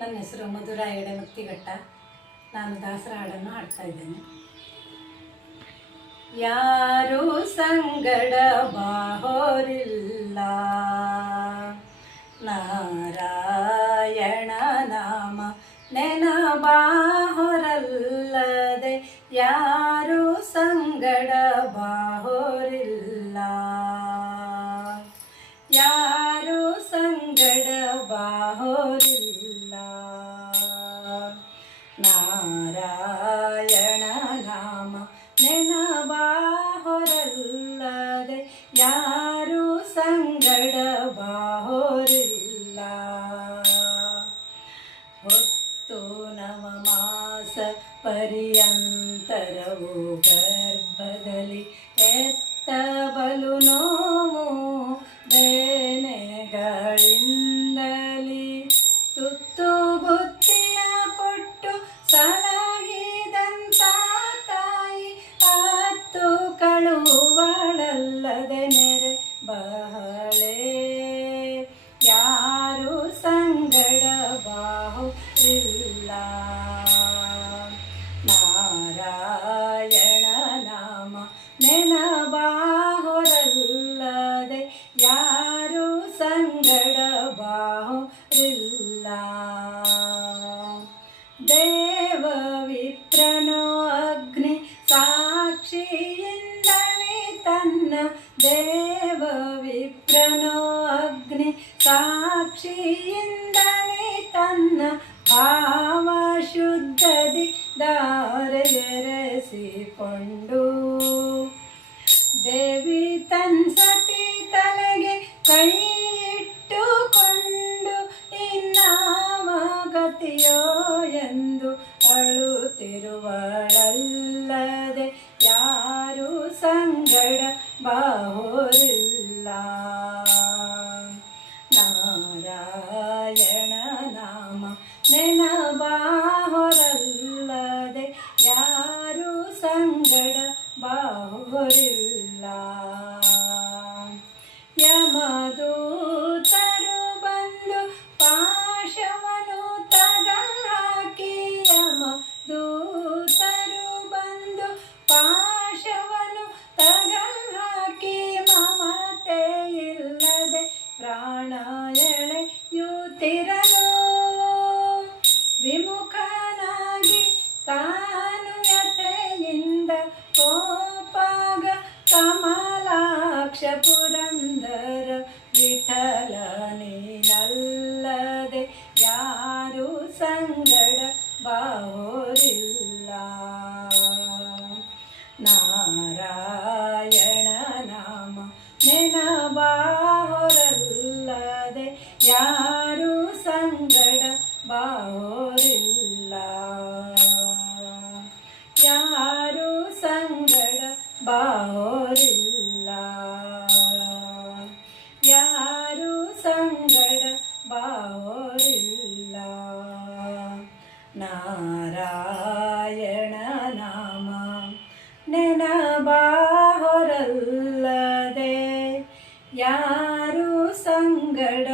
ನನ್ನ ಹೆಸರು ಮಧುರ ಎಡೆ ಮತ್ತಿಘಟ್ಟ ನಾನು ದಾಸರ ಹಾಡನ್ನು ಹಾಡ್ತಾ ಇದ್ದೇನೆ. ಯಾರು ಸಂಗಡ ಬಾಹೋರಿಲ್ಲ. ನಾರಾಯಣ ನಾಮ ನೆನಬಾಹೊರಲ್ಲದೆ ಯಾರು ಸಂಗಡ ಬಾಹೋರಿಲ್ಲ ಯಾರು ಸಂಗಡ ಬಾಹೋರಿಲ್ಲ. ಹೊತ್ತು ನವಮಾಸ ಪರ್ಯಂತರವು ಗರ್ಭದಲ್ಲಿ ಎತ್ತ ಬಲು ನೆನಬಾಹೊರಲ್ಲದೆ ಯಾರು ಸಂಗಡ ಬಾಹು ಇಲ್ಲ ದೇವ ವಿಪ್ರನೋ ಅಗ್ನಿ ಸಾಕ್ಷಿಯಿಂದಲೇ ತನ್ನ ದೇವ ವಿಪ್ರನೋ ಅಗ್ನಿ ಸಾಕ್ಷಿಯಿಂದಲೇ ತನ್ನ ಭಾವ ಶುದ್ಧದಿ ದಾರೆರೆಸಿಕೊಂಡು ಅಳುತ್ತಿರುವಳಲ್ಲದೆ ಯಾರು ಸಂಗಡ ಬಾಹೋರಿಲ್ಲ ನಾರಾಯಣ ನಾಮ ನೆನಬಾಹೊರಲ್ಲದೆ ಯಾರು ಸಂಗಡ ಬಾಹೊರಿಲ್ಲ ಪ್ರಾಣ ಎಳೆಯುತ್ತಿರಲು ವಿಮುಖನಾಗಿ ತಾನು ಯತೆಯಿಂದ ಕೋಪಾಗ ಕಮಲಾಕ್ಷ ಯಾರು ಸಂಗಡ ಬಾರಿಲ್ಲ ಯಾರು ಸಂಗಡ ಬಾವೋರಿಲ್ಲ ನಾರಾಯಣ ನಾಮ ನೆನಬಾಹೊರಲ್ಲದೆ ಯಾರು ಸಂಗಡ